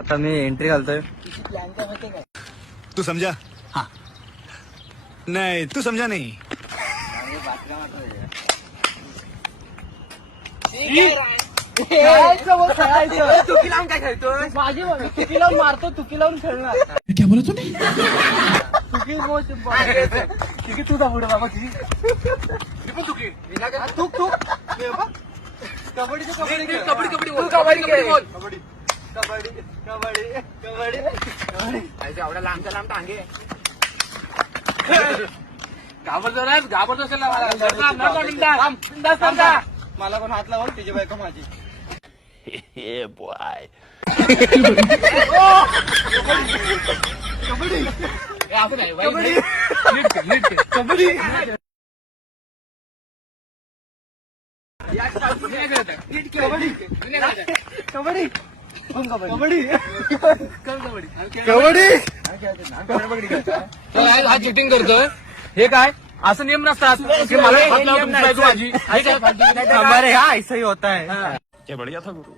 आता मी एंट्री घालतोय. तू समझा? हाँ. नहीं तू समझा नहीं. तुकी लावून काय खेळतोय? माझी तुकी लावून मारतो, तुकी लावून खेळणार. क्या बोला तूने? तुकी तुकी तुझा पुढे बाबा तुझी तुकी तूक तूक कबड्डी कबड्डी कबड्डी कबड्डी बोल कबड्डी कबड्डी बोल कबड्डी कबड्डी कबड्डी कबड्डी कबड्डी एवढा लांबचा लांब टांगे घाबरतो ना घाबरतो असेल मला कोण हात लावून तिची बायको माझी. Yeah, boy. कबड्डी असं नाही कबड्डी कबड्डी कबड्डी हा चिटिंग करतोय. हे काय असं नियम नसतात. हमारे यहाँ ऐसा ही होता है. क्या बढ़िया था गुरु.